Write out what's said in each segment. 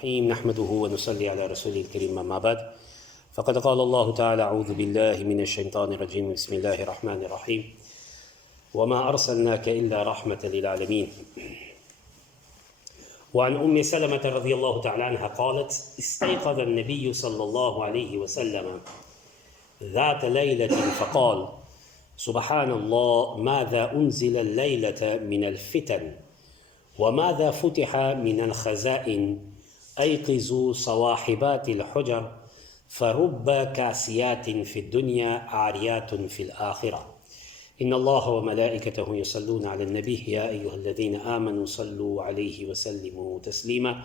الرحيم نحمده ونصلي على رسوله الكريم أما بعد فقد قال الله تعالى أعوذ بالله من الشيطان الرجيم بسم الله الرحمن الرحيم وما أرسلناك إلا رحمة للعالمين. وعن أم سلمة رضي الله تعالى عنها قالت استيقظ النبي صلى الله عليه وسلم ذات ليلة فقال سبحان الله ماذا أنزل الليلة من الفتن وماذا فتح من الخزائن أيقظوا صواحبات الحجر فرب كاسيات في الدنيا عاريات في الآخرة إن الله وملائكته يصلون على النبي يا أيها الذين آمنوا صلوا عليه وسلموا تسليما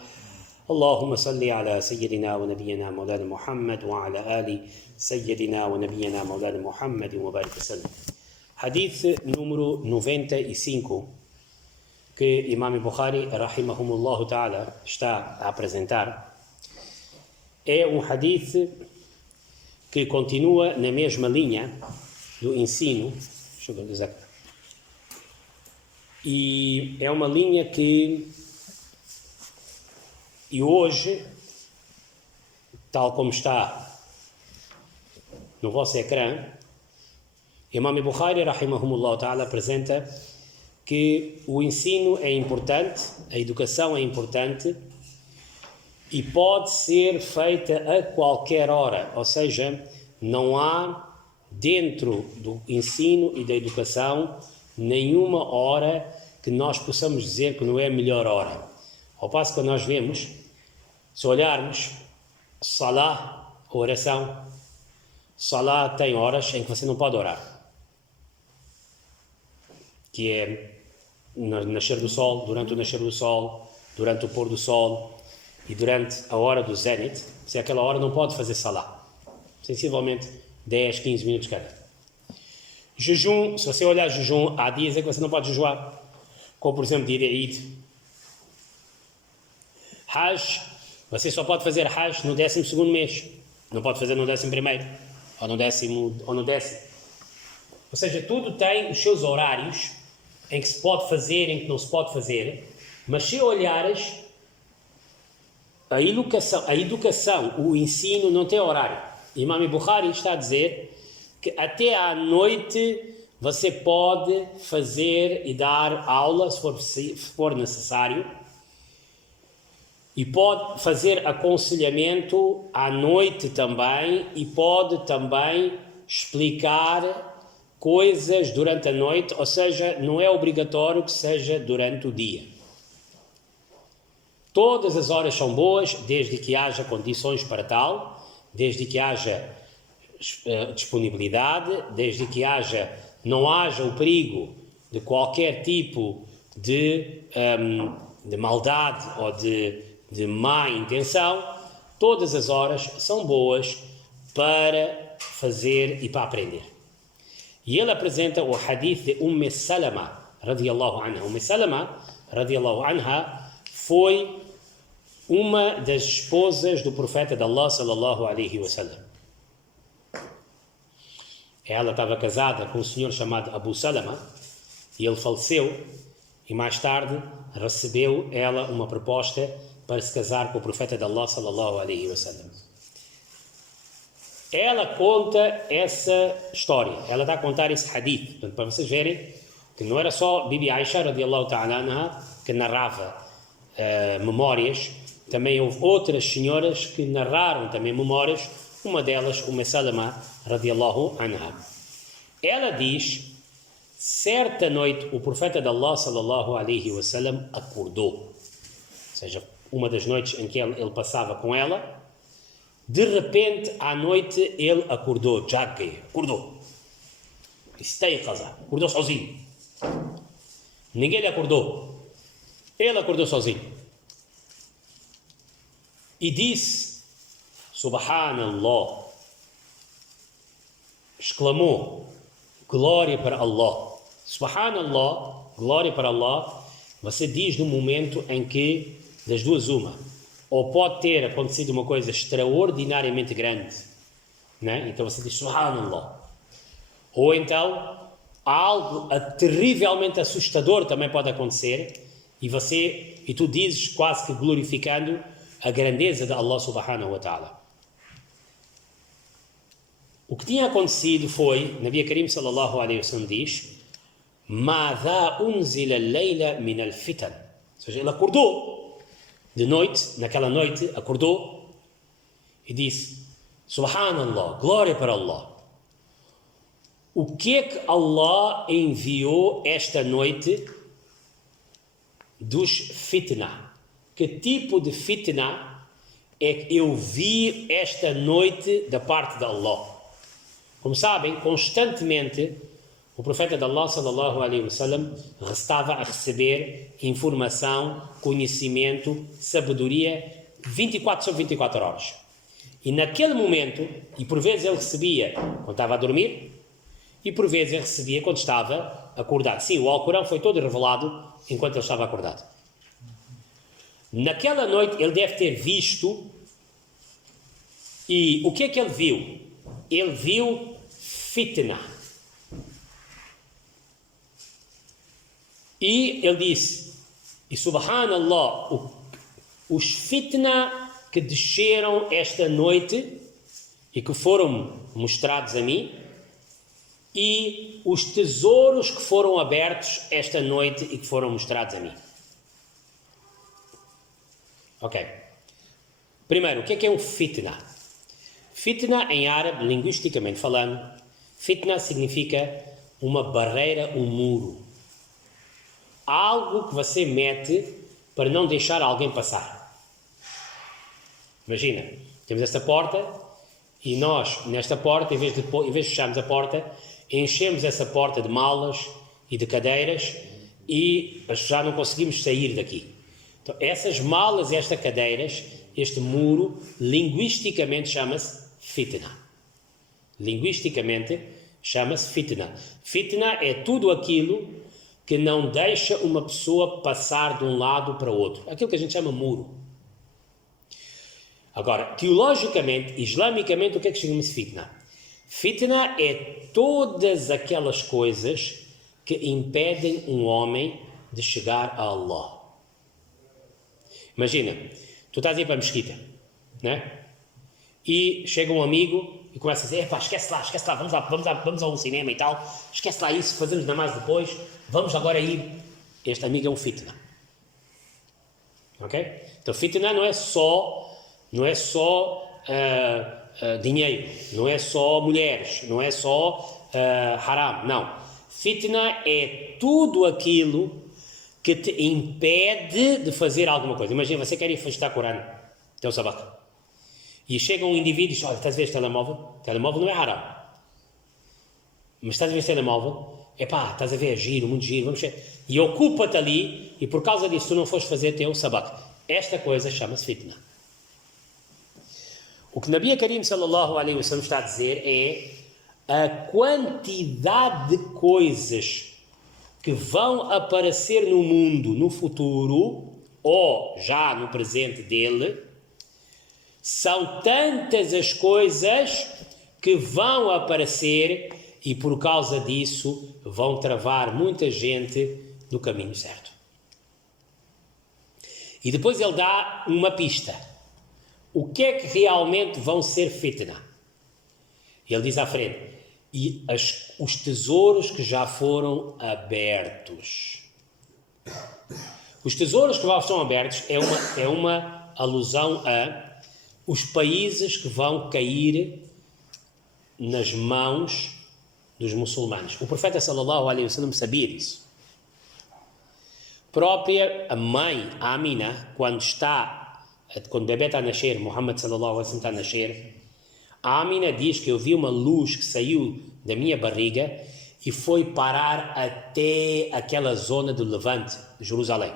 اللهم صل على سيدنا ونبينا مولانا محمد وعلى آل سيدنا ونبينا مولانا محمد وبارك وسلم. Hadith número 95 que Imam Bukhari rahimahumullah ta'ala está a apresentar é um hadith que continua na mesma linha do ensino. Deixa eu ver aqui. E é uma linha que hoje, tal como está no vosso ecrã, Imam Bukhari rahimahumullah ta'ala apresenta que o ensino é importante, a educação é importante e pode ser feita a qualquer hora, ou seja, não há dentro do ensino e da educação nenhuma hora que nós possamos dizer que não é a melhor hora. Ao passo que nós vemos, se olharmos, Salah, oração, Salah tem horas em que você não pode orar, que é no nascer do sol, durante o nascer do sol, durante o pôr do sol e durante a hora do zénite. Se aquela hora não pode fazer Salah, sensivelmente 10, 15 minutos cada. Jejum, se você olhar jejum, há dias em que você não pode jejuar, como por exemplo dia de Eid. Hajj, você só pode fazer Hajj no 12º mês, não pode fazer no 11º, ou no 10º, ou no 10º. Ou seja, tudo tem os seus horários em que se pode fazer, em que não se pode fazer, mas se olhares, a educação, o ensino não tem horário. Imam Bukhari está a dizer que até à noite você pode fazer e dar aula, se for necessário, e pode fazer aconselhamento à noite também, e pode também explicar coisas durante a noite, ou seja, não é obrigatório que seja durante o dia. Todas as horas são boas, desde que haja condições para tal, desde que haja disponibilidade, desde que não haja o perigo de qualquer tipo de maldade ou de má intenção. Todas as horas são boas para fazer e para aprender. E ele apresenta o hadith de Salama radiyallahu anha. Salama radiyallahu anha foi uma das esposas do profeta de Allah sallallahu alaihi wasallam. Ela estava casada com um senhor chamado Abu Salama e ele faleceu, e mais tarde recebeu ela uma proposta para se casar com o profeta de Allah sallallahu alaihi wasallam. Ela conta essa história, ela está a contar esse hadith, portanto, para vocês verem que não era só Bibi Aisha radiyallahu ta'ala anha que narrava memórias, também houve outras senhoras que narraram também memórias, uma delas, Salama radiyallahu anha. Ela diz, certa noite o profeta de Allah sallallahu alaihi wasallam acordou, ou seja, uma das noites em que ele passava com ela. De repente, à noite, ele acordou, acordou, acordou sozinho, ninguém lhe acordou, ele acordou sozinho, e disse, Subhanallah, exclamou, glória para Allah. Subhanallah, glória para Allah, você diz no momento em que, das duas uma, ou pode ter acontecido uma coisa extraordinariamente grande, né? Então você diz Subhanallah. Ou então algo terrivelmente assustador também pode acontecer, e tu dizes quase que glorificando a grandeza de Allah subhanahu wa ta'ala. O que tinha acontecido foi, Nabi Karim sallallahu alaihi wasallam diz, Mādhā unzila al-layla min al-fitan. Ou seja, ele acordou de noite, naquela noite, acordou e disse, Subhanallah, glória para Allah. O que é que Allah enviou esta noite dos fitna? Que tipo de fitna é que eu vi esta noite da parte de Allah? Como sabem, constantemente o profeta de Allah sallallahu alaihi wasallam estava a receber informação, conhecimento, sabedoria 24 sobre 24 horas. E naquele momento, e por vezes ele recebia quando estava a dormir, e por vezes ele recebia quando estava acordado. Sim, o Alcorão foi todo revelado enquanto ele estava acordado. Naquela noite ele deve ter visto, e o que é que ele viu? Ele viu fitna. E ele disse, e subhanallah, os fitna que desceram esta noite e que foram mostrados a mim, e os tesouros que foram abertos esta noite e que foram mostrados a mim. Ok. Primeiro, o que é um fitna? Fitna, em árabe, linguisticamente falando, fitna significa uma barreira, um muro. Algo que você mete para não deixar alguém passar. Imagina, temos esta porta e nós, nesta porta, em vez de fecharmos a porta, enchemos essa porta de malas e de cadeiras e já não conseguimos sair daqui. Então, essas malas e estas cadeiras, este muro, linguisticamente chama-se fitna. Linguisticamente chama-se fitna. Fitna é tudo aquilo que não deixa uma pessoa passar de um lado para o outro. Aquilo que a gente chama muro. Agora, teologicamente, islamicamente, o que é que chama-se fitna? Fitna é todas aquelas coisas que impedem um homem de chegar a Allah. Imagina, tu estás a ir para a mesquita, né? E chega um amigo e começa a dizer, esquece lá, vamos a um cinema e tal, esquece lá isso, fazemos namaz depois, vamos agora ir. Este amigo é um fitna. Ok? Então fitna não é só dinheiro, não é só mulheres, não é só haram, não. Fitna é tudo aquilo que te impede de fazer alguma coisa. Imagina, você quer ir festejar Corão, teu sabato. E chega um indivíduo e diz, olha, estás a ver este telemóvel? O telemóvel não é haram. Mas estás a ver este telemóvel? Estás a ver, é giro, muito giro, vamos ver. E ocupa-te ali, e por causa disso tu não foste fazer teu sabato. Esta coisa chama-se fitna. O que Nabi Karim sallallahu alaihi wasallam está a dizer é a quantidade de coisas que vão aparecer no mundo no futuro, ou já no presente dele, são tantas as coisas que vão aparecer e por causa disso vão travar muita gente do caminho certo. E depois ele dá uma pista. O que é que realmente vão ser fitna? Ele diz à frente, e os tesouros que já foram abertos. Os tesouros que já são abertos é uma alusão a os países que vão cair nas mãos dos muçulmanos. O profeta sallallahu alaihi wasallam sabia disso. Própria a mãe, a Amina, quando o bebê está a nascer, Muhammad sallallahu alaihi wasallam está a nascer, a Amina diz que eu vi uma luz que saiu da minha barriga e foi parar até aquela zona do Levante, de Jerusalém.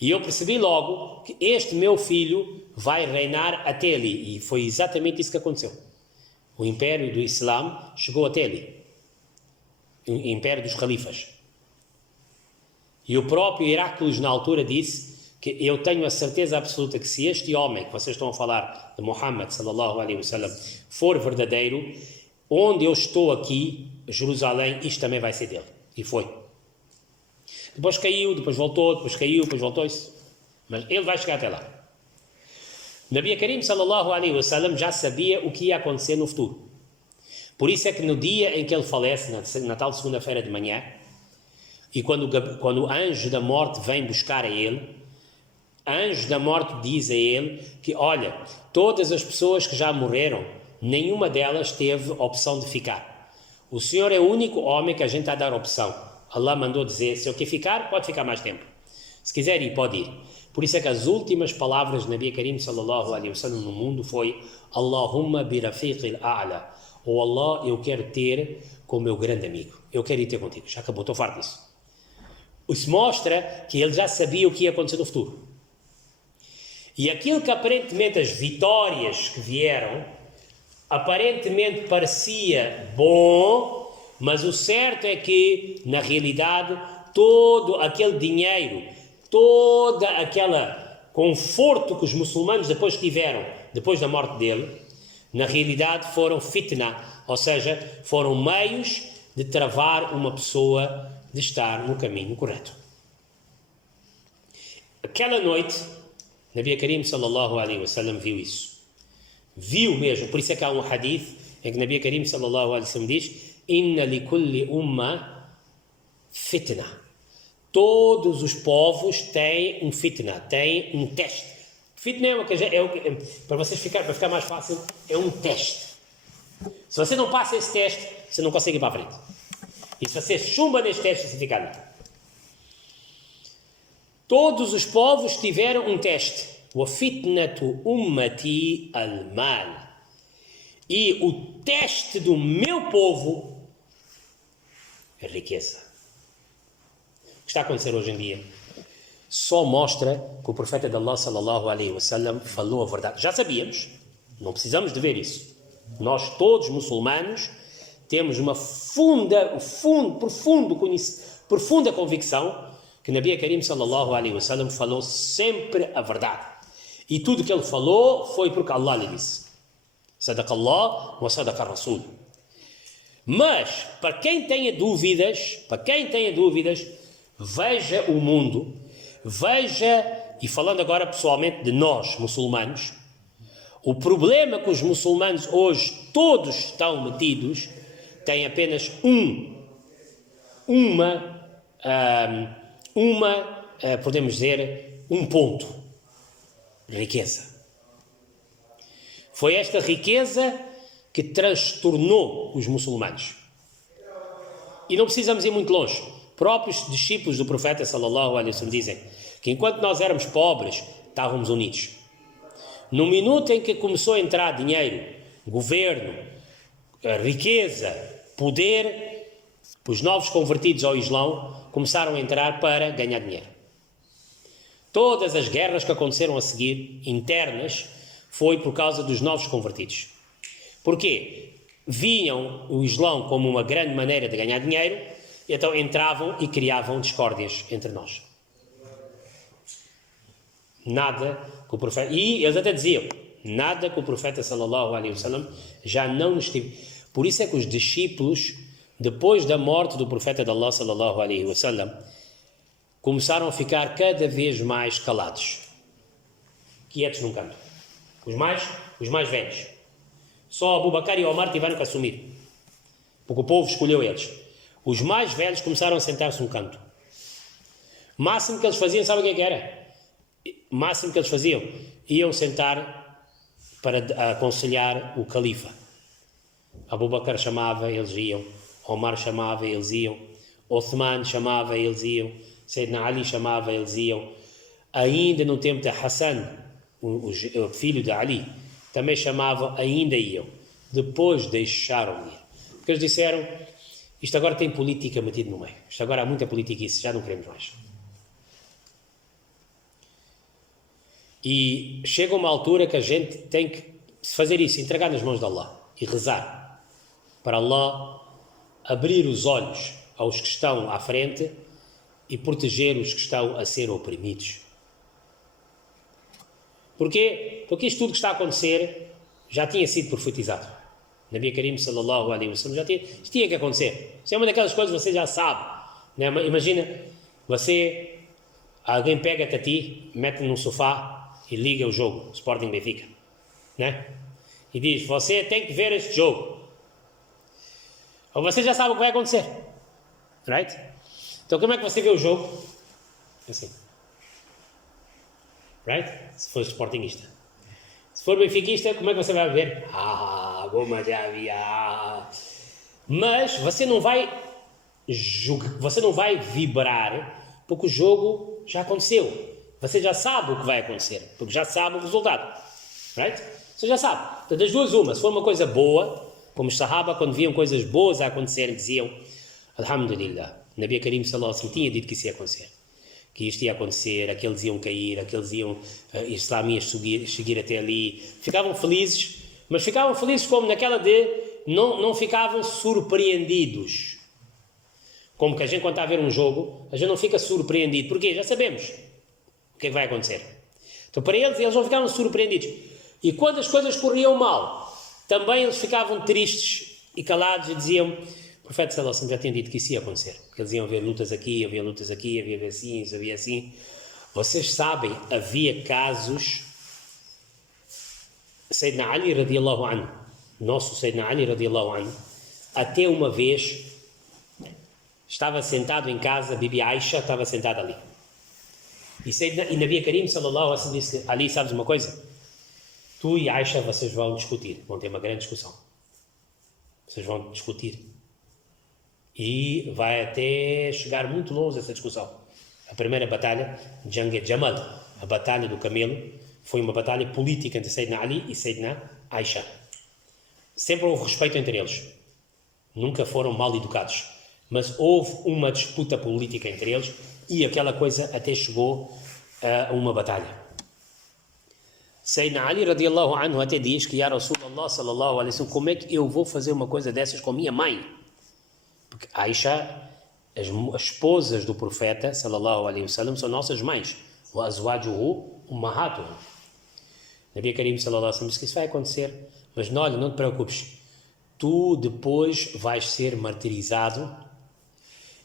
E eu percebi logo que este meu filho vai reinar até ali. E foi exatamente isso que aconteceu. O império do Islã chegou até ali. O império dos califas. E o próprio Heráclides na altura disse que eu tenho a certeza absoluta que se este homem que vocês estão a falar, de Muhammad sallallahu alaihi wasallam, for verdadeiro, onde eu estou aqui, Jerusalém, isto também vai ser dele. E foi. Depois caiu, depois voltou, depois caiu, depois voltou. Isso Mas ele vai chegar até lá. Nabi Karim sallallahu alaihi wasallam já sabia o que ia acontecer no futuro. Por isso é que no dia em que ele falece, na tal segunda-feira de manhã, e quando o anjo da morte vem buscar a ele, o anjo da morte diz a ele que, olha, todas as pessoas que já morreram, nenhuma delas teve opção de ficar. O senhor é o único homem que a gente está a dar opção. Allah mandou dizer, se eu quer ficar, pode ficar mais tempo. Se quiser ir, pode ir. Por isso é que as últimas palavras de Nabi Karim sallallahu alaihi wasallam no mundo foi Allahumma bi rafiqil a'la. Ou Allah, eu quero ter como meu grande amigo. Eu quero ir ter contigo. Já acabou, estou farto disso. Isso mostra que ele já sabia o que ia acontecer no futuro. E aquilo que aparentemente as vitórias que vieram, aparentemente parecia bom, mas o certo é que, na realidade, todo aquele dinheiro, todo aquele conforto que os muçulmanos depois tiveram, depois da morte dele, na realidade foram fitna, ou seja, foram meios de travar uma pessoa de estar no caminho correto. Aquela noite, Nabi Karim sallallahu alaihi wasallam viu isso. Viu mesmo, por isso é que há um hadith em que Nabi Karim sallallahu alaihi wasallam diz Inna li kulli umma fitna. Todos os povos têm um fitna, têm um teste. Fitna é uma coisa, para para ficar mais fácil, é um teste. Se você não passa esse teste, você não consegue ir para a frente. E se você chumba neste teste, você fica ali. Todos os povos tiveram um teste. Wa fitnatu ummati al-mal. E o teste do meu povo é riqueza. O que está a acontecer hoje em dia só mostra que o profeta de Allah sallallahu alaihi wasallam falou a verdade. Já sabíamos, não precisamos de ver isso. Nós todos muçulmanos temos uma profunda convicção que Nabi Karim sallallahu alaihi wasallam falou sempre a verdade. E tudo que ele falou foi porque Allah lhe disse. Sadaqa Allah wa sadaqa Rasul. Mas, para quem tenha dúvidas, veja o mundo, veja, e falando agora pessoalmente de nós, muçulmanos, o problema que os muçulmanos hoje todos estão metidos tem apenas podemos dizer, um ponto: riqueza. Foi esta riqueza que transtornou os muçulmanos. E não precisamos ir muito longe. Próprios discípulos do profeta sallallahu alaihi wasallam dizem que enquanto nós éramos pobres, estávamos unidos. No minuto em que começou a entrar dinheiro, governo, riqueza, poder, os novos convertidos ao Islão começaram a entrar para ganhar dinheiro. Todas as guerras que aconteceram a seguir, internas, foi por causa dos novos convertidos. Porquê? Viam o Islão como uma grande maneira de ganhar dinheiro, e então entravam e criavam discórdias entre nós. Nada que o profeta... E eles até diziam, nada que o profeta sallallahu alaihi wasallam já não nos teve. Por isso é que os discípulos, depois da morte do profeta de Allah sallallahu alaihi wasallam, começaram a ficar cada vez mais calados, quietos num canto. Os mais velhos. Só Abu Bakr e Omar tiveram que assumir, porque o povo escolheu eles. Os mais velhos começaram a sentar-se num canto. O máximo que eles faziam, sabe o que era? O máximo que eles faziam, iam sentar para aconselhar o califa. Abu Bakr chamava, eles iam. Omar chamava, eles iam. Uthman chamava, eles iam. Sayyidina Ali chamava, eles iam. Ainda no tempo de Hassan, o filho de Ali, também chamava, ainda iam. Depois deixaram de ir. Porque eles disseram, isto agora tem política metida no meio. Isto agora há muita política e isso, já não queremos mais. E chega uma altura que a gente tem que fazer isso, entregar nas mãos de Allah e rezar para Allah abrir os olhos aos que estão à frente e proteger os que estão a ser oprimidos. Porquê? Porque isto tudo que está a acontecer já tinha sido profetizado. Nabi Karim sallallahu alaihi wasallam isto tinha que acontecer. Isso é uma daquelas coisas que você já sabe, né? Imagina, você Alguém pega-te a ti, mete-te num sofá e liga o jogo, Sporting Benfica, né? E diz, você tem que ver este jogo. Ou você já sabe o que vai acontecer, right? Então como é que você vê o jogo? Assim, right? Se for sportingista. Se for benfiquista, como é que você vai ver? Goma já havia. Mas você não vai vibrar, porque o jogo já aconteceu. Você já sabe o que vai acontecer, porque já sabe o resultado, right? Você já sabe. Então, das duas uma, se for uma coisa boa, como os Sahaba, quando viam coisas boas a acontecer, diziam, Alhamdulillah, Nabi Karim sallallahu alaihi wasallam tinha dito que isso ia acontecer. Que isto ia acontecer, aqueles iam cair, aqueles iam, Islam ia seguir até ali. Ficavam felizes, mas ficavam felizes como naquela de, não ficavam surpreendidos. Como que a gente quando está a ver um jogo, a gente não fica surpreendido. Porquê? Já sabemos o que é que vai acontecer. Então para eles não ficavam surpreendidos. E quando as coisas corriam mal, também eles ficavam tristes e calados e diziam, o profeta sallallahu alaihi wasallam já tinha dito que isso ia acontecer. Que eles iam haver lutas aqui, havia assim, havia assim. Vocês sabem, havia casos, Sayyidina Ali radiallahu anhu, nosso Sayyidina Ali radiallahu anhu, até uma vez estava sentado em casa, Bibi Aisha estava sentada ali. E Nabi Karim sallallahu alaihi wasallam disse, Ali, sabes uma coisa? Tu e Aisha, vocês vão discutir, vão ter uma grande discussão. Vocês vão discutir. E vai até chegar muito longe essa discussão. A primeira batalha, Jang Jamal, a batalha do camelo, foi uma batalha política entre Sayyidina Ali e Sayyidina Aisha. Sempre houve respeito entre eles. Nunca foram mal educados. Mas houve uma disputa política entre eles e aquela coisa até chegou a uma batalha. Sayyidina Ali radiallahu anhu até diz que, Ya Rasulullah sallallahu alaihi wasallam, como é que eu vou fazer uma coisa dessas com minha mãe? Porque Aisha, as esposas do profeta sallallahu alaihi wasallam, são nossas mães. Wa azwajuhu ummahatuhum. Nabi Karim sallallahu alaihi wasallam disse que isso vai acontecer, mas não, olha, não te preocupes. Tu depois vais ser martirizado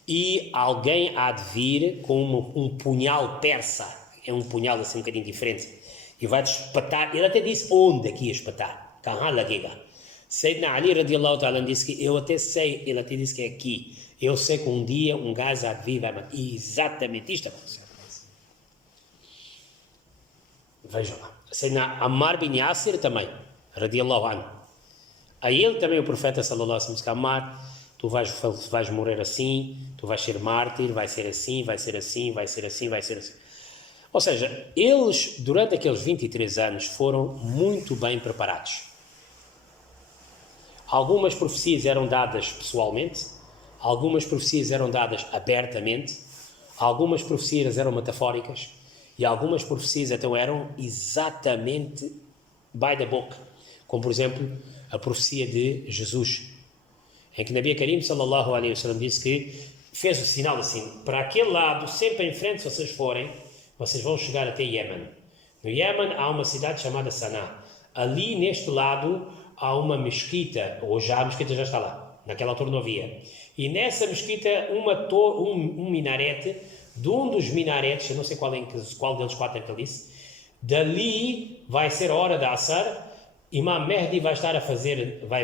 e alguém há de vir com um punhal persa, é um punhal assim um bocadinho diferente, e vai-te espatar. Ele até disse onde aqui ia espatar. Sayyidina Ali radiallahu ta'ala disse que eu até sei, ele até disse que é aqui. Eu sei que um dia um gajo há de vir, vai matar. E exatamente isto aconteceu. Vejam lá. Sayyidina Ammar bin Yasir também, radiallahu anhu. A ele também o profeta sallallahu alaihi wasallam disse que Ammar, tu vais morrer assim, tu vais ser mártir, vai ser assim, vai ser assim, vai ser assim, vai ser assim. Ou seja, eles, durante aqueles 23 anos, foram muito bem preparados. Algumas profecias eram dadas pessoalmente, algumas profecias eram dadas abertamente, algumas profecias eram metafóricas e algumas profecias então eram exatamente by the book. Como, por exemplo, a profecia de Jesus, em que Nabi Karim sallallahu alaihi wasallam disse que fez o sinal assim, para aquele lado, sempre em frente, se vocês forem, vocês vão chegar até Iêmen. No Iêmen há uma cidade chamada Sanaa. Ali, neste lado, há uma mesquita, ou já a mesquita já está lá, naquela altura não havia. E nessa mesquita, um minarete, de um dos minaretes, eu não sei qual deles quatro é que ele disse, dali vai ser a hora da Asar, Imam Mehdi vai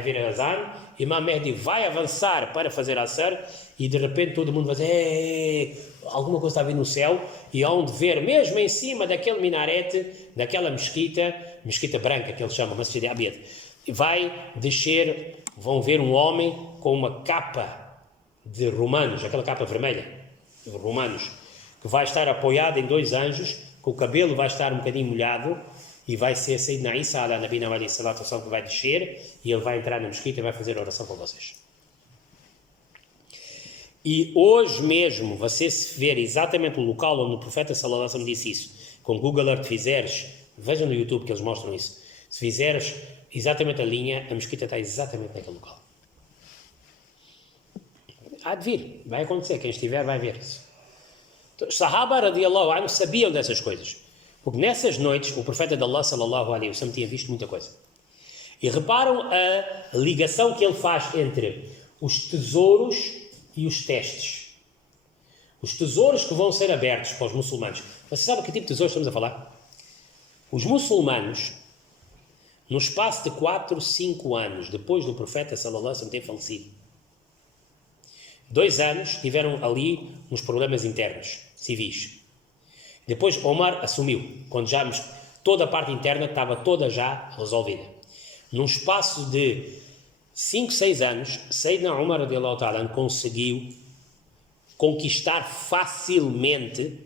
ver a Azan, Imam Mehdi vai avançar para fazer a Asar, e de repente todo mundo vai dizer, alguma coisa está a vir no céu, e hão de ver, mesmo em cima daquele minarete, daquela mesquita branca que eles chamam, Masjid Abiyad, vai descer, vão ver um homem com uma capa de romanos, aquela capa vermelha, de romanos, que vai estar apoiado em dois anjos, que o cabelo vai estar um bocadinho molhado, e vai ser Sayyidina Isa ala Nabina alayhi salatu wassalam que vai descer, e ele vai entrar na mesquita e vai fazer oração com vocês. E hoje mesmo, você se ver exatamente o local onde o profeta sallallahu alaihi wasallam disse isso, com Google Earth fizeres, vejam no YouTube que eles mostram isso, se fizeres exatamente a linha, a mesquita está exatamente naquele local. Há de vir, vai acontecer, quem estiver vai ver isso. Então, os Sahaba radiallahu anhu sabiam dessas coisas, porque nessas noites o profeta de Allah sallallahu alaihi wasallam tinha visto muita coisa. E reparam a ligação que ele faz entre os tesouros e os testes. Os tesouros que vão ser abertos para os muçulmanos. Você sabe que tipo de tesouros estamos a falar? Os muçulmanos, no espaço de 4, 5 anos, depois do profeta sallallahu alaihi wasallam ter falecido, 2 anos tiveram ali uns problemas internos, civis. Depois Omar assumiu, quando já toda a parte interna estava toda já resolvida. Num espaço de 5, 6 anos, Sayyidina Umar radiallahu ta'ala conseguiu conquistar facilmente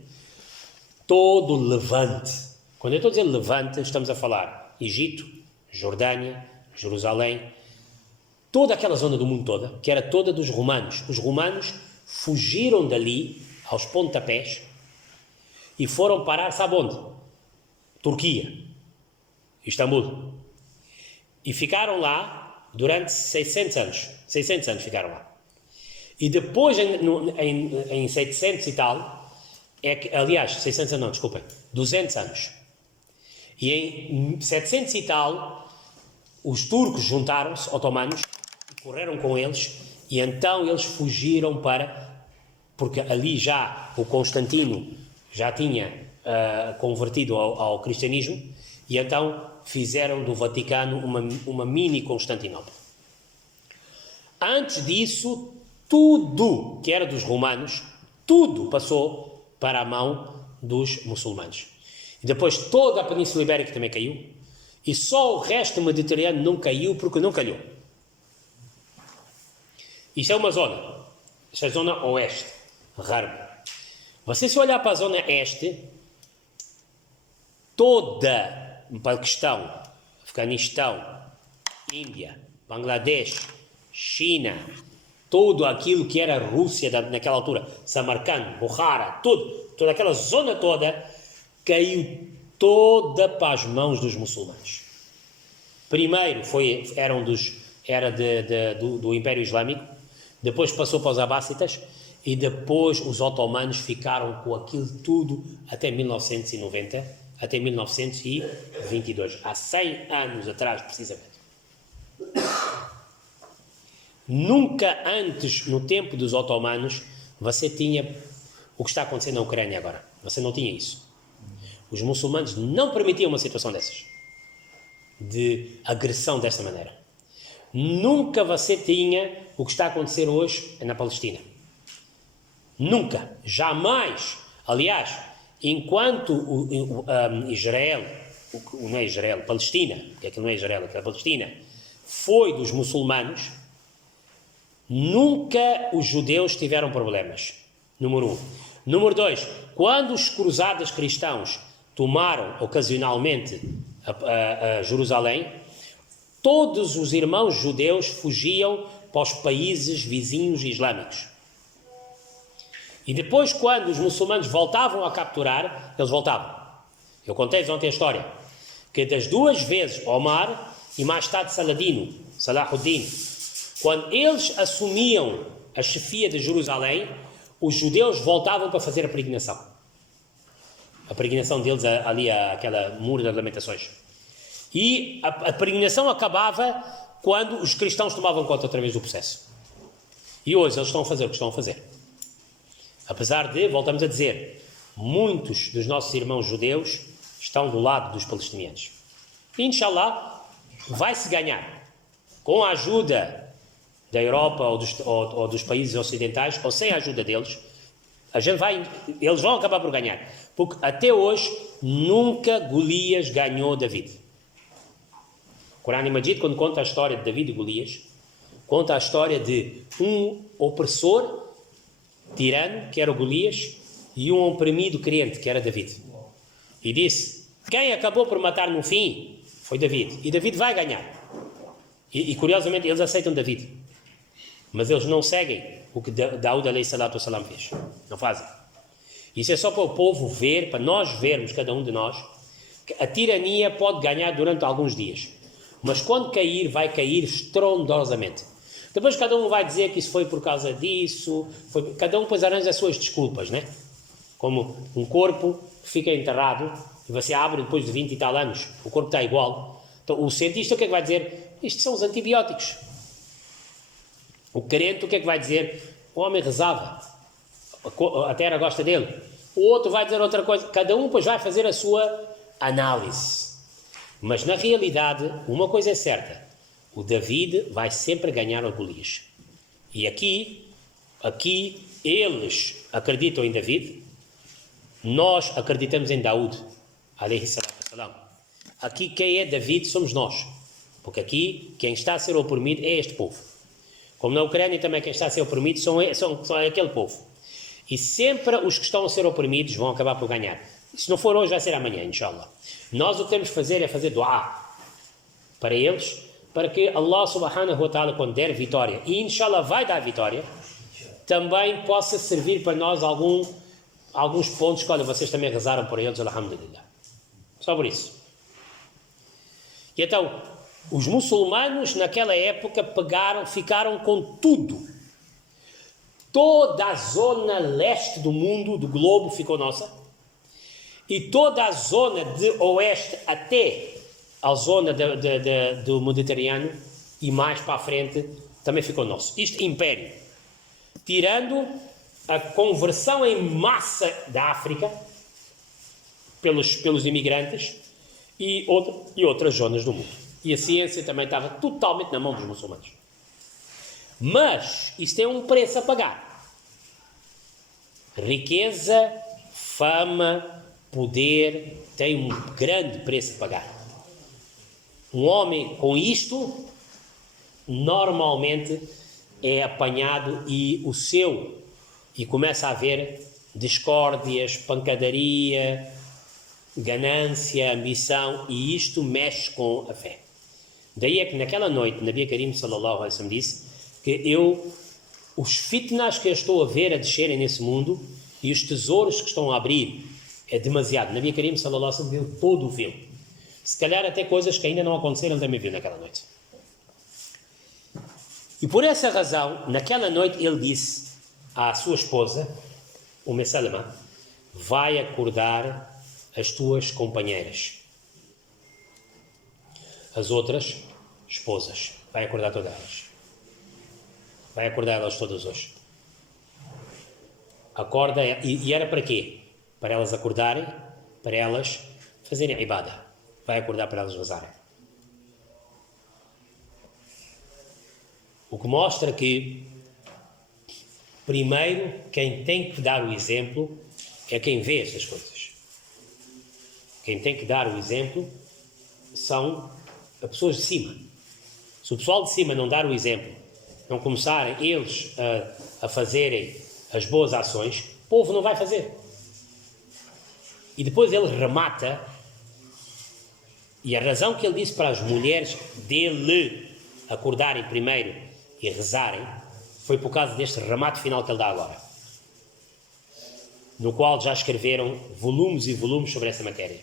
todo o Levante. Quando eu estou a dizer Levante, estamos a falar Egito, Jordânia, Jerusalém, toda aquela zona do mundo toda, que era toda dos romanos. Os romanos fugiram dali, aos pontapés, e foram parar, sabe onde? Turquia, Istambul. E ficaram lá durante 600 anos. 600 anos ficaram lá. E depois, em 700 e tal, aliás, 600 anos não, desculpem, 200 anos. E em 700 e tal, os turcos juntaram-se, otomanos, e correram com eles, e então eles fugiram porque ali já o Constantino já tinha convertido ao cristianismo, e então fizeram do Vaticano uma mini Constantinopla. Antes disso, tudo que era dos romanos, tudo passou para a mão dos muçulmanos. E depois toda a Península Ibérica também caiu, e só o resto mediterrâneo não caiu porque não calhou. Isto é uma zona. Isto é a zona oeste, Gharb. Você se olhar para a zona este, toda Paquistão, Afeganistão, Índia, Bangladesh, China, tudo aquilo que era a Rússia naquela altura, Samarcand, Bukhara, toda aquela zona toda, caiu toda para as mãos dos muçulmanos. Primeiro era do Império Islâmico, depois passou para os Abássitas, e depois os otomanos ficaram com aquilo tudo até 1990, até 1922, há 100 anos atrás, precisamente. Nunca antes, no tempo dos otomanos, você tinha o que está acontecendo na Ucrânia agora. Você não tinha isso. Os muçulmanos não permitiam uma situação dessas, de agressão desta maneira. Nunca você tinha o que está a acontecer hoje na Palestina. Nunca, jamais. Aliás, enquanto Israel, não é Israel, Palestina, porque aquilo não é Israel, aquilo é Palestina, foi dos muçulmanos, nunca os judeus tiveram problemas. Número 1. Número 2, quando os cruzados cristãos tomaram ocasionalmente a Jerusalém, todos os irmãos judeus fugiam para os países vizinhos islâmicos. E depois, quando os muçulmanos voltavam a capturar, eles voltavam. Eu contei-vos ontem a história, que das 2 vezes Omar e mais tarde Salahuddin, quando eles assumiam a chefia de Jerusalém, os judeus voltavam para fazer a peregrinação. A peregrinação deles ali, aquela muro das lamentações. E a peregrinação acabava quando os cristãos tomavam conta outra vez do processo. E hoje eles estão a fazer o que estão a fazer. Apesar de, voltamos a dizer, muitos dos nossos irmãos judeus estão do lado dos palestinianos. E, inshallah, vai-se ganhar. Com a ajuda da Europa ou dos países ocidentais, ou sem a ajuda deles, eles vão acabar por ganhar. Porque até hoje, nunca Golias ganhou David. O Corão Majid, quando conta a história de David e Golias, conta a história de um opressor tirano, que era o Golias, e um oprimido crente, que era David. E disse, quem acabou por matar no fim foi David. E David vai ganhar. E curiosamente, eles aceitam David. Mas eles não seguem o que Daúd alayhi salatu wassalam fez. Não fazem. Isso é só para o povo ver, para nós vermos, cada um de nós, que a tirania pode ganhar durante alguns dias. Mas quando cair, vai cair estrondosamente. Depois cada um vai dizer que isso foi por causa disso, cada um depois arranja as suas desculpas, né? Como um corpo que fica enterrado, e você abre depois de 20 e tal anos, o corpo está igual. Então o cientista o que é que vai dizer? Isto são os antibióticos. O crente o que é que vai dizer? O homem rezava. a terra gosta dele, o outro vai dizer outra coisa, cada um depois vai fazer a sua análise. Mas na realidade, uma coisa é certa, o David vai sempre ganhar ao Golias. E aqui eles acreditam em David, nós acreditamos em Daúd, alayhi salatu wassalam. Aqui quem é David somos nós, porque aqui quem está a ser oprimido é este povo. Como na Ucrânia também quem está a ser oprimido são aquele povo. E sempre os que estão a ser oprimidos vão acabar por ganhar. Se não for hoje, vai ser amanhã, inshallah. Nós o que temos que fazer é fazer dua para eles, para que Allah subhanahu wa ta'ala, quando der vitória, e inshallah vai dar vitória, também possa servir para nós alguns pontos que, olha, vocês também rezaram por eles, alhamdulillah. Só por isso. E então, os muçulmanos naquela época ficaram com tudo. Toda a zona leste do mundo, do globo, ficou nossa. E toda a zona de oeste até a zona do Mediterrâneo e mais para a frente também ficou nosso. Isto império. Tirando a conversão em massa da África pelos imigrantes e outras zonas do mundo. E a ciência também estava totalmente na mão dos muçulmanos. Mas isto tem um preço a pagar. Riqueza, fama, poder, tem um grande preço a pagar. Um homem com isto, normalmente é apanhado e começa a haver discórdias, pancadaria, ganância, ambição, e isto mexe com a fé. Daí é que naquela noite, Nabi Karim sallallahu alaihi wasallam disse que os fitnas que eu estou a ver a descerem nesse mundo e os tesouros que estão a abrir é demasiado. Nabi Karim sallallahu alaihi wasallam viu todo o filme. Se calhar até coisas que ainda não aconteceram também viu naquela noite. E por essa razão, naquela noite ele disse à sua esposa, Salama, vai acordar as tuas companheiras. As outras esposas. Vai acordar todas elas. Vai acordar elas todas hoje. Acorda, e era para quê? Para elas acordarem, para elas fazerem ibadah. Vai acordar para elas rezarem. O que mostra que, primeiro, quem tem que dar o exemplo é quem vê essas coisas. Quem tem que dar o exemplo são as pessoas de cima. Se o pessoal de cima não dar o exemplo, não começarem eles a fazerem as boas ações, o povo não vai fazer. E depois ele remata, e a razão que ele disse para as mulheres dele acordarem primeiro e rezarem foi por causa deste remate final que ele dá agora, no qual já escreveram volumes e volumes sobre essa matéria.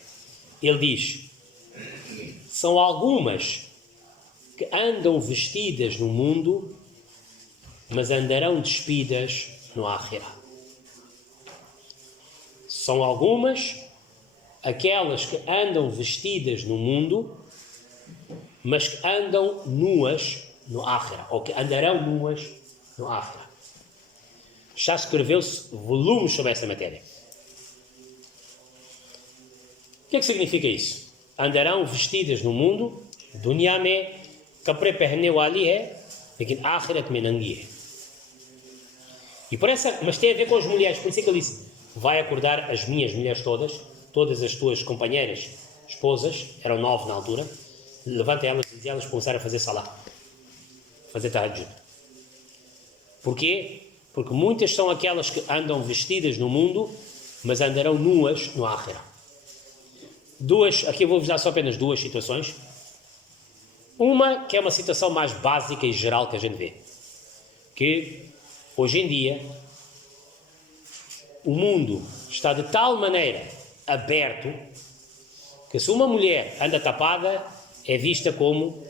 Ele diz: são algumas que andam vestidas no mundo, mas andarão despidas no Akhirah. São algumas aquelas que andam vestidas no mundo, mas que andam nuas no Akhirah, ou que andarão nuas no Akhirah. Já escreveu-se volumes sobre essa matéria. O que é que significa isso? Andarão vestidas no mundo, dunya mein kapre pehne wali hai, lekin akhirat mein nangi hai. E por essa, mas tem a ver com as mulheres, por isso é que ele disse: vai acordar as minhas mulheres todas as tuas companheiras, esposas, eram 9 na altura, levanta elas e elas começaram a fazer salah, fazer tahajjud. Porquê? Porque muitas são aquelas que andam vestidas no mundo, mas andarão nuas no Akhirah. Aqui eu vou-vos dar só apenas 2 situações. Uma que é uma situação mais básica e geral que a gente vê, que hoje em dia o mundo está de tal maneira aberto que se uma mulher anda tapada é vista como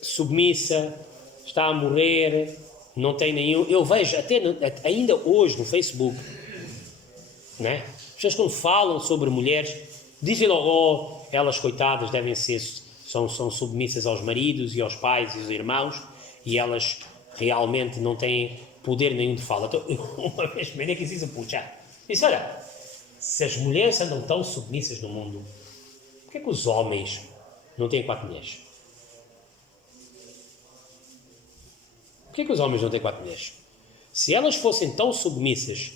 submissa, está a morrer, não tem nenhum... Eu vejo até ainda hoje no Facebook, né? As pessoas quando falam sobre mulheres dizem logo: elas coitadas devem ser, são submissas aos maridos e aos pais e aos irmãos, e elas realmente não têm poder nenhum de fala. Então, uma vez me que se puxa. Disse, olha, se as mulheres andam tão submissas no mundo, por que é que os homens não têm 4 mulheres? Por que é que os homens não têm 4 mulheres? Se elas fossem tão submissas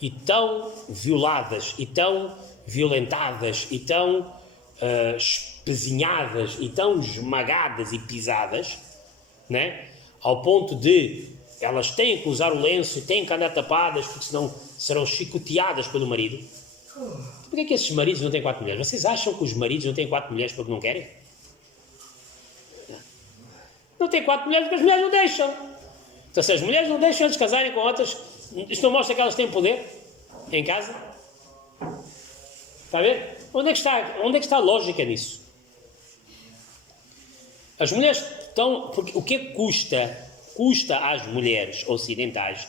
e tão violadas e tão violentadas e tão espezinhadas e tão esmagadas e pisadas, né? Ao ponto de elas têm que usar o lenço e têm que andar tapadas porque senão serão chicoteadas pelo marido. Por que é que esses maridos não têm 4 mulheres? Vocês acham que os maridos não têm 4 mulheres porque não querem? Não têm 4 mulheres porque as mulheres não deixam. Então se as mulheres não deixam eles casarem com outras, isto não mostra que elas têm poder em casa? Está a ver? Onde é que está a lógica nisso? As mulheres estão... Porque o que é que custa às mulheres ocidentais,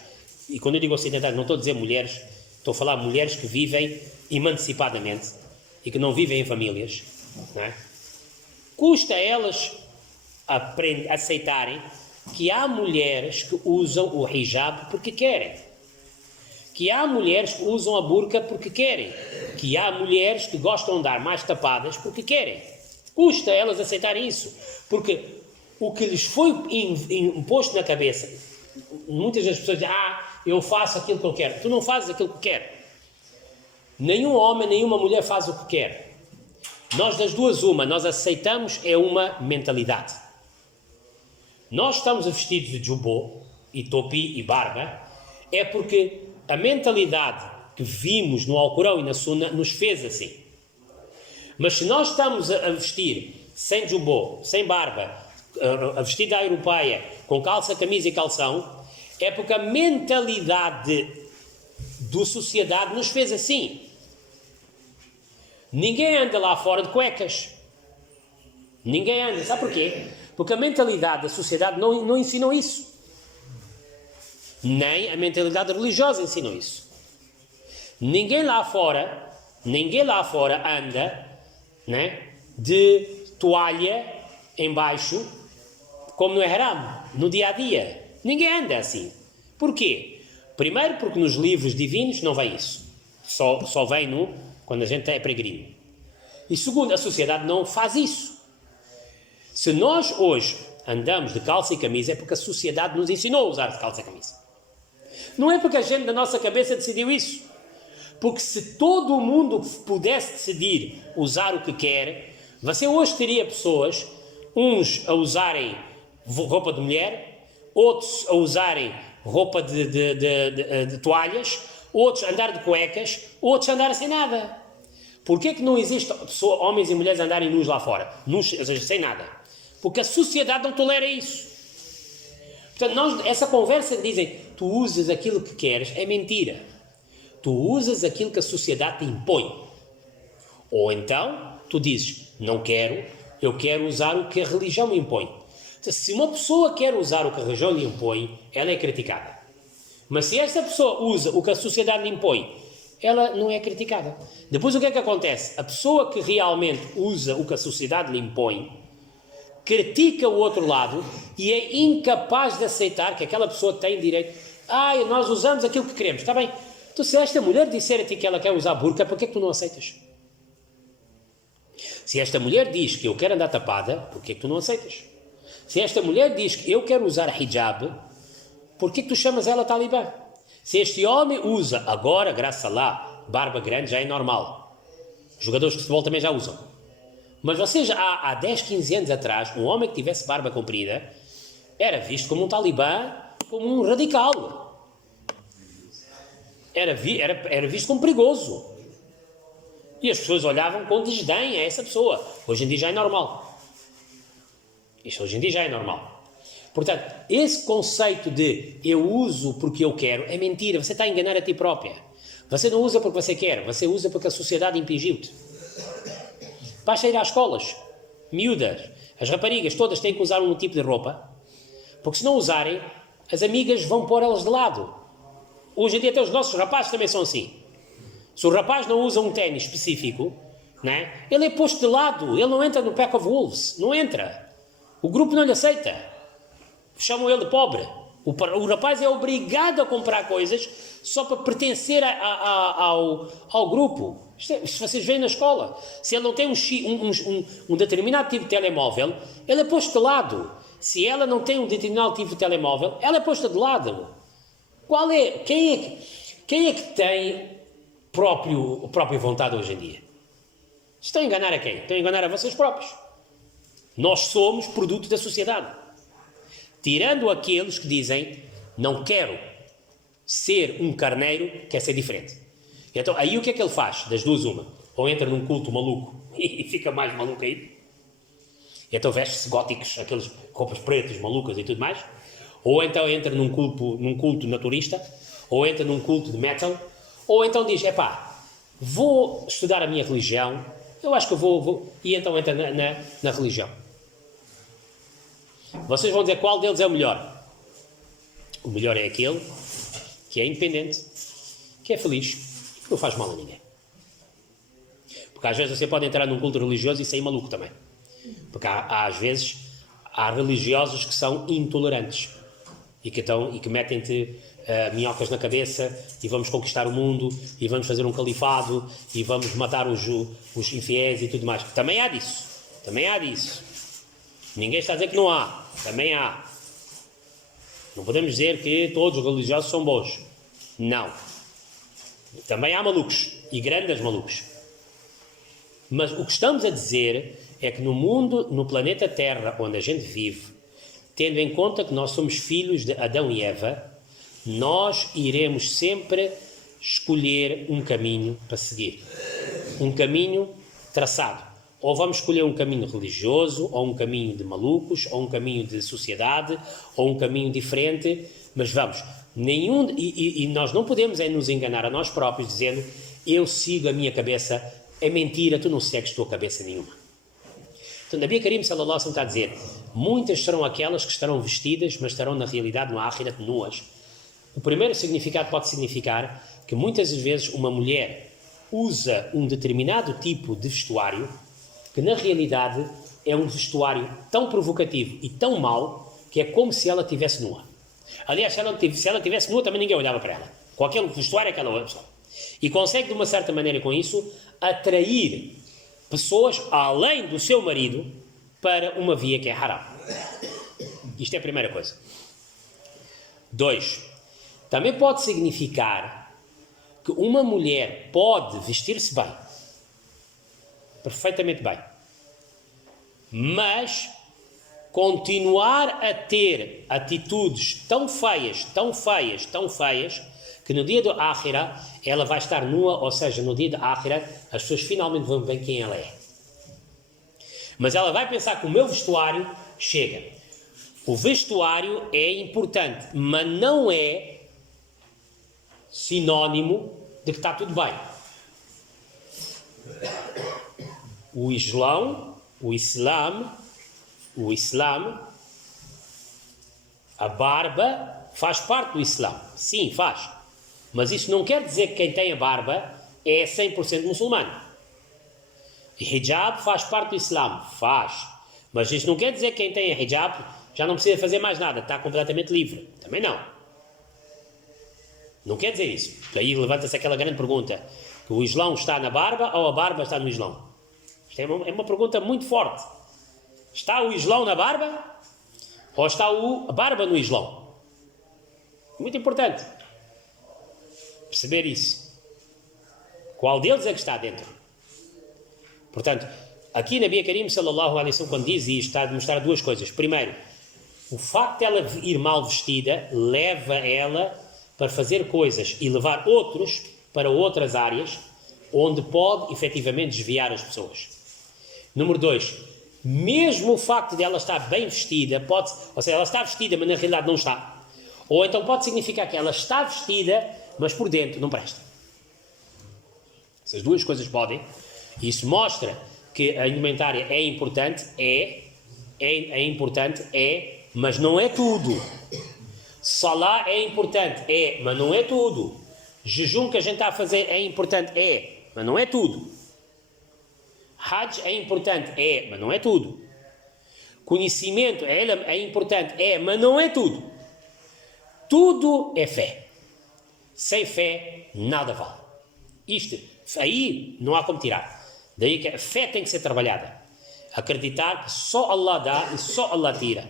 e quando eu digo ocidentais não estou a dizer mulheres, estou a falar mulheres que vivem emancipadamente e que não vivem em famílias, não é? Custa a elas aceitarem que há mulheres que usam o hijab porque querem, que há mulheres que usam a burca porque querem, que há mulheres que gostam de andar mais tapadas porque querem. Custa a elas aceitarem isso, porque o que lhes foi imposto na cabeça, muitas das pessoas dizem, eu faço aquilo que eu quero. Tu não fazes aquilo que quer. Nenhum homem, nenhuma mulher faz o que quer. Nós das duas nós aceitamos uma mentalidade. Nós estamos vestidos de jubô e topi e barba, é porque a mentalidade que vimos no Alcorão e na Sunna nos fez assim. Mas se nós estamos a vestir sem jubô, sem barba, a vestir da europeia, com calça, camisa e calção, é porque a mentalidade da sociedade nos fez assim. Ninguém anda lá fora de cuecas. Ninguém anda. Sabe porquê? Porque a mentalidade da sociedade não ensinou isso. Nem a mentalidade religiosa ensinou isso. Ninguém lá fora anda, né, de toalha embaixo, como no Ihram, no dia-a-dia. Ninguém anda assim. Porquê? Primeiro porque nos livros divinos não vem isso. Só vem quando a gente é peregrino. E segundo, a sociedade não faz isso. Se nós hoje andamos de calça e camisa é porque a sociedade nos ensinou a usar de calça e camisa. Não é porque a gente da nossa cabeça decidiu isso. Porque se todo o mundo pudesse decidir usar o que quer, você hoje teria pessoas, uns a usarem roupa de mulher, outros a usarem roupa de toalhas, outros a andar de cuecas, outros a andar sem nada. Porquê que não existe homens e mulheres a andarem nus lá fora? Nus, ou seja, sem nada. Porque a sociedade não tolera isso. Portanto, essa conversa que dizem, tu usas aquilo que queres, é mentira. Tu usas aquilo que a sociedade te impõe. Ou então, tu dizes, não quero, eu quero usar o que a religião me impõe. Então, se uma pessoa quer usar o que a religião lhe impõe, ela é criticada. Mas se essa pessoa usa o que a sociedade lhe impõe, ela não é criticada. Depois o que é que acontece? A pessoa que realmente usa o que a sociedade lhe impõe, critica o outro lado e é incapaz de aceitar que aquela pessoa tem direito. Nós usamos aquilo que queremos. Está bem. Então se esta mulher disser a ti que ela quer usar burca, por que é que tu não aceitas? Se esta mulher diz que eu quero andar tapada, por que é que tu não aceitas? Se esta mulher diz que eu quero usar hijab, por que é que tu chamas ela talibã? Se este homem usa, agora, graças a lá, barba grande já é normal. Os jogadores de futebol também já usam. Mas vocês, há 10, 15 anos atrás, um homem que tivesse barba comprida era visto como um talibã, como um radical. Era visto como perigoso. E as pessoas olhavam com desdém a essa pessoa. Hoje em dia já é normal. Isto hoje em dia já é normal. Portanto, esse conceito de eu uso porque eu quero é mentira. Você está a enganar a ti própria. Você não usa porque você quer. Você usa porque a sociedade impingiu-te. Basta ir às escolas. Miúdas. As raparigas todas têm que usar um tipo de roupa. Porque se não usarem, as amigas vão pôr elas de lado. Hoje em dia até os nossos rapazes também são assim. Se o rapaz não usa um ténis específico, né, ele é posto de lado. Ele não entra no pack of wolves. Não entra. O grupo não lhe aceita. Chamam ele de pobre. O rapaz é obrigado a comprar coisas só para pertencer ao grupo. Se vocês veem na escola, se ele não tem um determinado tipo de telemóvel, ele é posto de lado. Se ela não tem um determinado tipo de telemóvel, ela é posta de lado. Quem é que tem própria vontade hoje em dia? Estão a enganar a quem? Estão a enganar a vocês próprios. Nós somos produto da sociedade. Tirando aqueles que dizem, não quero ser um carneiro, quer ser diferente. Então, aí o que é que ele faz? Das duas, uma. Ou entra num culto maluco e fica mais maluco aí. Então veste-se góticos, aqueles roupas pretas, malucas e tudo mais. Ou então entra num culto naturista. Ou entra num culto de metal. Ou então diz, vou estudar a minha religião. Eu acho que eu vou. E então entra na religião. Vocês vão dizer qual deles é o melhor. O melhor é aquele que é independente, que é feliz, que não faz mal a ninguém. Porque às vezes você pode entrar num culto religioso e sair maluco também. Porque às vezes há religiosos que são intolerantes e que metem-te minhocas na cabeça e vamos conquistar o mundo e vamos fazer um califado e vamos matar os infiéis e tudo mais. Também há disso. Ninguém está a dizer que não há. Também há. Não podemos dizer que todos os religiosos são bons. Não. Também há malucos. E grandes malucos. Mas o que estamos a dizer é que no mundo, no planeta Terra, onde a gente vive, tendo em conta que nós somos filhos de Adão e Eva, nós iremos sempre escolher um caminho para seguir. Um caminho traçado. Ou vamos escolher um caminho religioso, ou um caminho de malucos, ou um caminho de sociedade, ou um caminho diferente, mas vamos, e nós não podemos nos enganar a nós próprios dizendo, eu sigo a minha cabeça, é mentira, tu não segues tua cabeça nenhuma. Então, Nabi Karim sallallahu alaihi wasallam está a dizer, muitas serão aquelas que estarão vestidas, mas estarão na realidade no Akhirat nuas. O primeiro significado pode significar que muitas vezes uma mulher usa um determinado tipo de vestuário que na realidade é um vestuário tão provocativo e tão mau que é como se ela estivesse nua. Aliás, se ela estivesse nua também ninguém olhava para ela. Com aquele vestuário que ela usa. E consegue de uma certa maneira com isso atrair pessoas além do seu marido para uma via que é haram. Isto é a primeira coisa. 2. Também pode significar que uma mulher pode vestir-se bem. Perfeitamente bem. Mas continuar a ter atitudes tão feias, que no dia do Akhira ela vai estar nua, ou seja, no dia do Akhira as pessoas finalmente vão ver quem ela é. Mas ela vai pensar que o meu vestuário chega. O vestuário é importante, mas não é sinónimo de que está tudo bem. O Islã, a barba faz parte do Islã. Sim, faz. Mas isso não quer dizer que quem tem a barba é 100% muçulmano. Hijab faz parte do Islã. Faz. Mas isso não quer dizer que quem tem a hijab já não precisa fazer mais nada. Está completamente livre. Também não. Não quer dizer isso. Porque aí levanta-se aquela grande pergunta. Que o Islão está na barba ou a barba está no Islão? Isto é uma pergunta muito forte. Está o Islão na barba? Ou está a barba no Islão? Muito importante perceber isso. Qual deles é que está dentro? Portanto, aqui Nabi Karim sallallahu alaihi wasallam quando diz isto, está a demonstrar duas coisas. Primeiro, o facto de ela ir mal vestida leva ela para fazer coisas e levar outros para outras áreas onde pode efetivamente desviar as pessoas. Número 2, mesmo o facto de ela estar bem vestida, ou seja, ela está vestida, mas na realidade não está. Ou então pode significar que ela está vestida, mas por dentro não presta. Essas duas coisas podem. Isso mostra que a indumentária é importante, mas não é tudo. Salá é importante, mas não é tudo. Jejum que a gente está a fazer é importante, mas não é tudo. Hajj é importante, mas não é tudo. Conhecimento é importante, mas não é tudo. tudo é fé. Sem fé, nada vale. Isto, aí não há como tirar. Daí que a fé tem que ser trabalhada. Acreditar que só Allah dá e só Allah tira.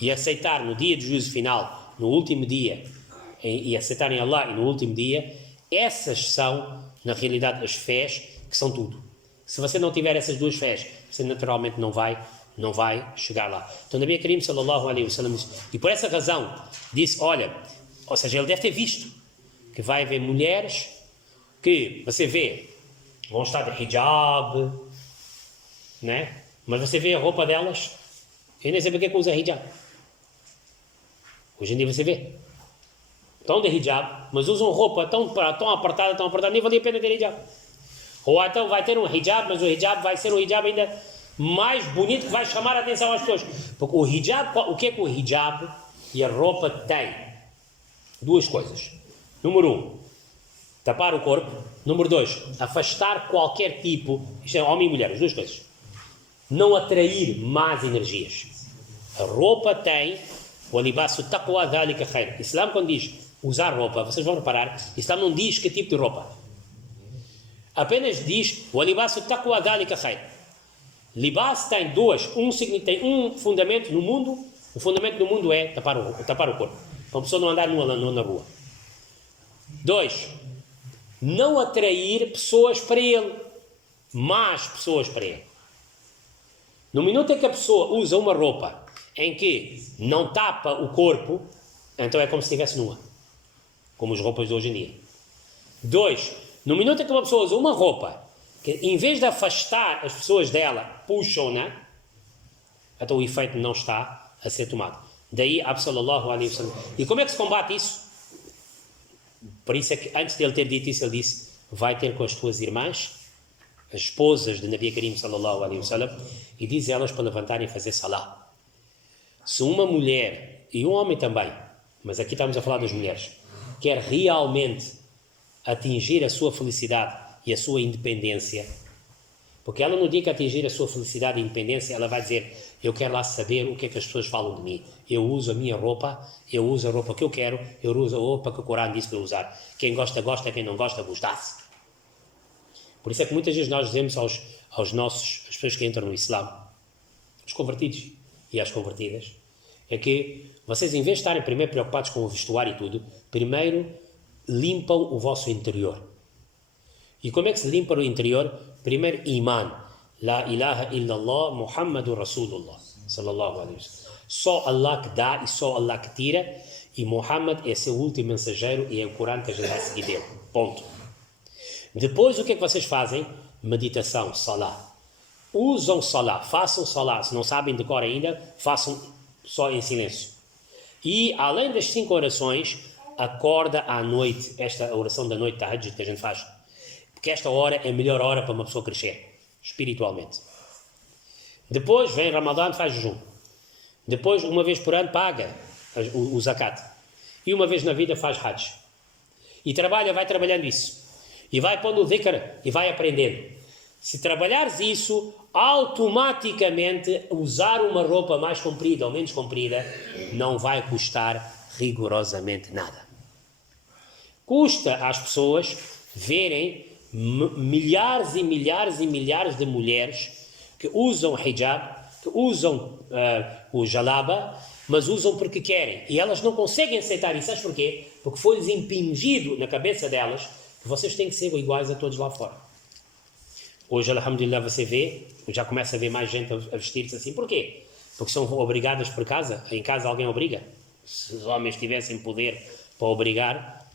E aceitar no dia do juízo final, no último dia, e aceitar em Allah e no último dia, essas são, na realidade, as fés que são tudo. Se você não tiver essas duas fés, você naturalmente não vai chegar lá. Então, Nabi Karim sallallahu alaihi wasallam disse, e por essa razão disse, olha, ou seja, ele deve ter visto que vai haver mulheres que, você vê, vão estar de hijab, né? Mas você vê a roupa delas, eu nem sei porque que usa hijab. Hoje em dia você vê. Estão de hijab, mas usam roupa tão apertada, nem valia a pena ter hijab. Ou então vai ter um hijab, mas o hijab vai ser um hijab ainda mais bonito, que vai chamar a atenção às pessoas. Porque o hijab, o que é que o hijab e a roupa têm? Duas coisas. Número 1, tapar o corpo. Número 2, afastar qualquer tipo, isto é homem e mulher, as duas coisas. Não atrair más energias. A roupa tem o libasu taqwa dhalika khair. Islã, quando diz usar roupa, vocês vão reparar, Islã não diz que tipo de roupa. Apenas diz o libasu taqwa dhalika khair. Libas tem tem um fundamento no mundo. O fundamento do mundo é tapar o corpo. Para a pessoa não andar na rua. 2, não atrair pessoas para ele. Más pessoas para ele. No minuto em que a pessoa usa uma roupa em que não tapa o corpo, então é como se estivesse nua. Como as roupas de hoje em dia. 2, no minuto em que uma pessoa usa uma roupa que, em vez de afastar as pessoas dela, puxam-na, então o efeito não está a ser tomado. Daí, sallallahu alaihi wasallam. E como é que se combate isso? Por isso é que, antes de ele ter dito isso, ele disse, vai ter com as tuas irmãs, as esposas de Nabi Karim sallallahu alaihi wasallam, e diz elas para levantarem e fazer salah. Se uma mulher, e um homem também, mas aqui estamos a falar das mulheres, quer realmente atingir a sua felicidade e a sua independência, porque ela no dia que atingir a sua felicidade e independência, ela vai dizer, eu quero lá saber o que é que as pessoas falam de mim, eu uso a minha roupa, eu uso a roupa que eu quero, eu uso a roupa que o Corão disse para eu usar, quem gosta, gosta, quem não gosta, gostasse. Por isso é que muitas vezes nós dizemos às pessoas que entram no Islã, os convertidos e às convertidas, é que vocês, em vez de estarem primeiro preocupados com o vestuário e tudo, primeiro limpam o vosso interior. E como é que se limpa o interior? Primeiro, iman. La ilaha illallah Muhammadur Rasulullah. Sallallahu alaihi wasallam. Só Allah que dá e só Allah que tira. E Muhammad é seu último mensageiro e é o Corão que a gente vai seguir dele. Ponto. Depois, o que é que vocês fazem? Meditação, salah. Usam salah, façam salah. Se não sabem de cor ainda, façam só em silêncio. E, além das 5 orações, acorda à noite, esta oração da noite, tahajjud, que a gente faz. Porque esta hora é a melhor hora para uma pessoa crescer, espiritualmente. Depois, vem Ramadã, faz jejum. Depois, uma vez por ano, paga o zakat. E uma vez na vida faz hajj. E vai trabalhando isso. E vai pondo o dhikr e vai aprendendo. Se trabalhares isso, automaticamente usar uma roupa mais comprida ou menos comprida não vai custar rigorosamente nada. Custa às pessoas verem milhares e milhares e milhares de mulheres que usam hijab, que usam o jalaba, mas usam porque querem. E elas não conseguem aceitar isso. Sabes porquê? Porque foi-lhes impingido na cabeça delas que vocês têm que ser iguais a todos lá fora. Hoje, alhamdulillah, você vê, já começa a ver mais gente a vestir-se assim. Porquê? Porque são obrigadas por casa. Em casa alguém obriga. Se os homens tivessem poder para obrigar,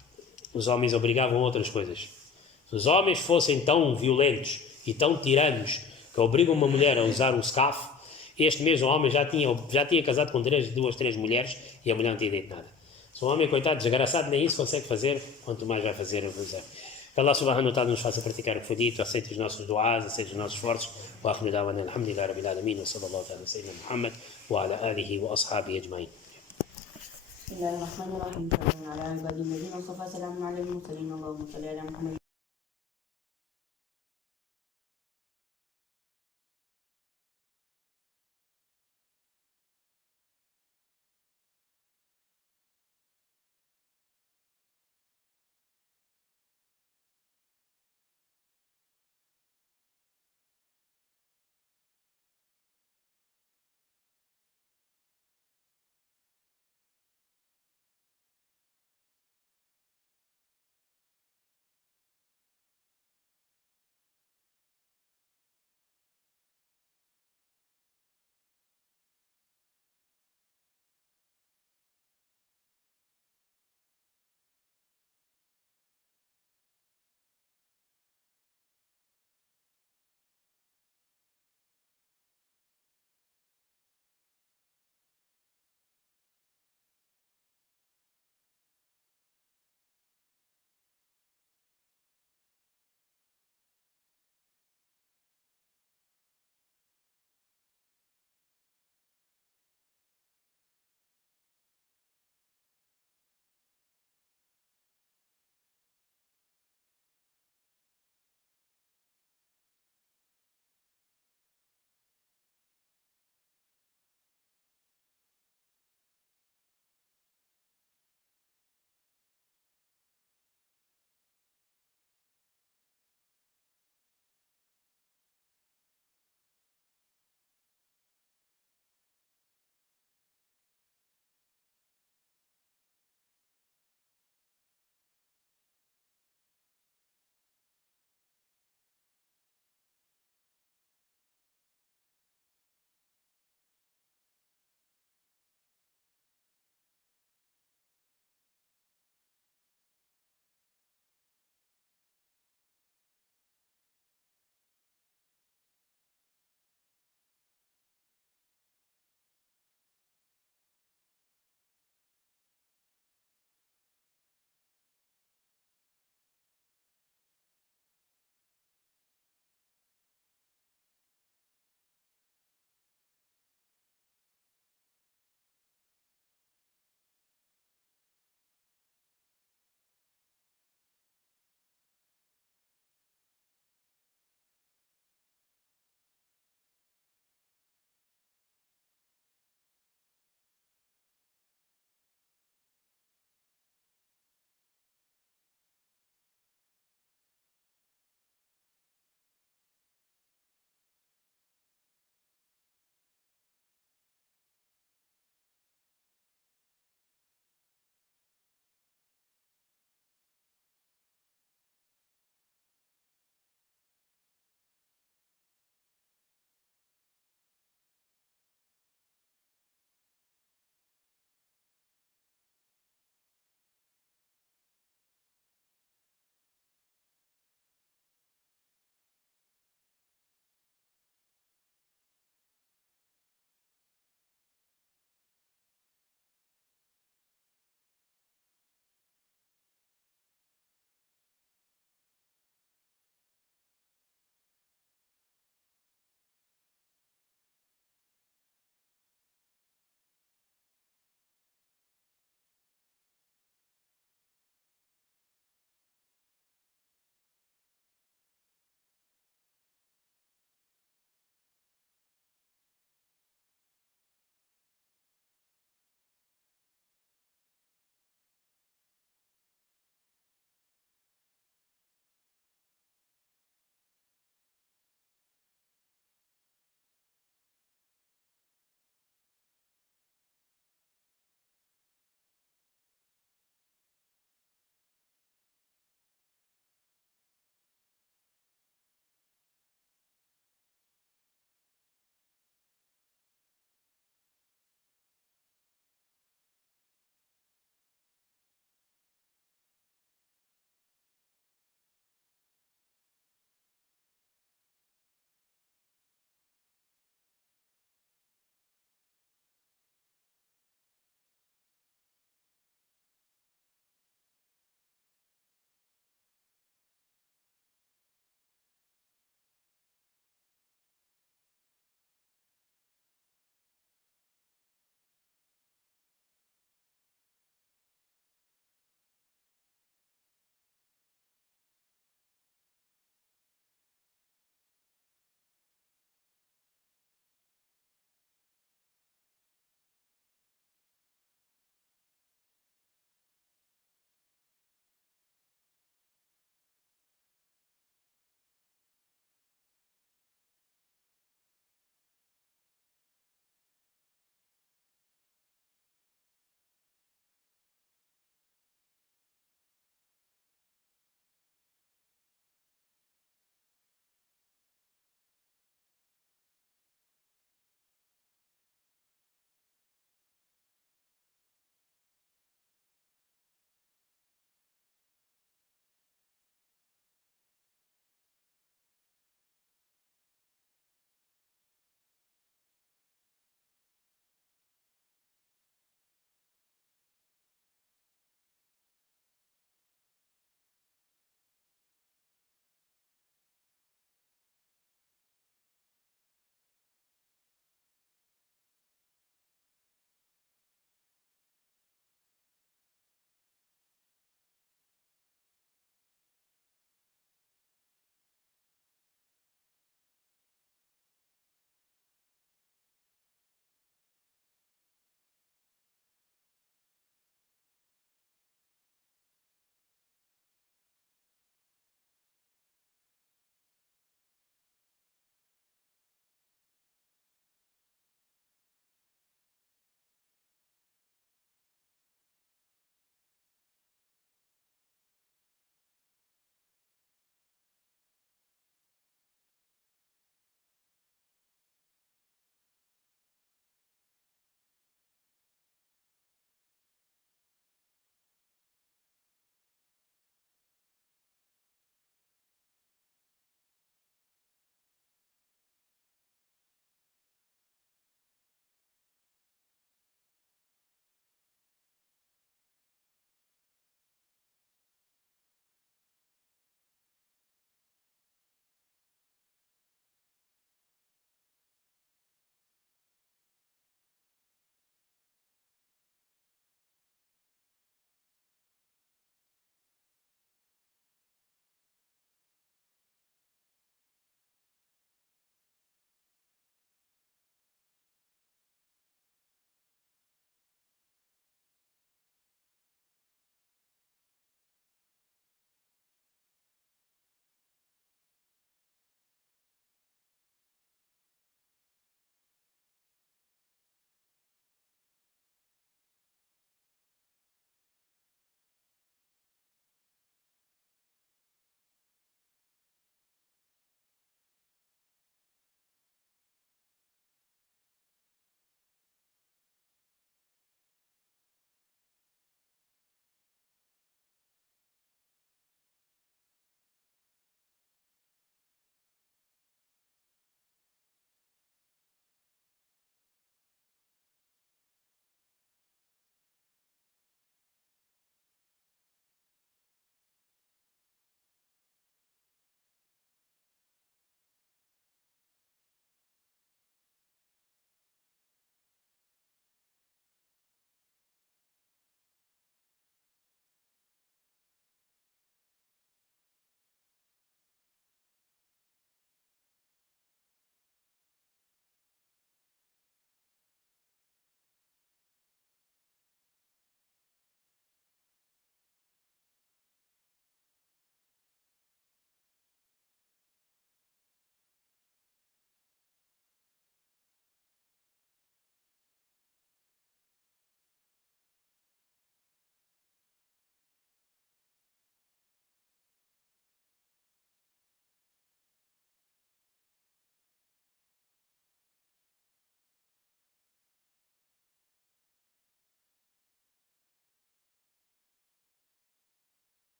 os homens obrigavam outras coisas. Se os homens fossem tão violentos e tão tiranos que obrigam uma mulher a usar um scarf, este mesmo homem já tinha casado com 2, 3 mulheres e a mulher não tinha dito nada. Se um homem, coitado, desgraçado, nem isso consegue fazer, quanto mais vai fazer a usar. Que Allah subhanahu wa ta'ala nos faça praticar o que foi dito, aceite os nossos duás, aceite os nossos esforços. Wa akhiru da'wana alhamdulillahi rabbil alamin wa sallallahu ta'ala sayyidina Muhammad wa ala alihi wa ashabihi ajma'in. بسم الله الرحمن الرحيم. سلام على عباد الذين اصطفى. سلام على المرسلين. اللهم صل على محمد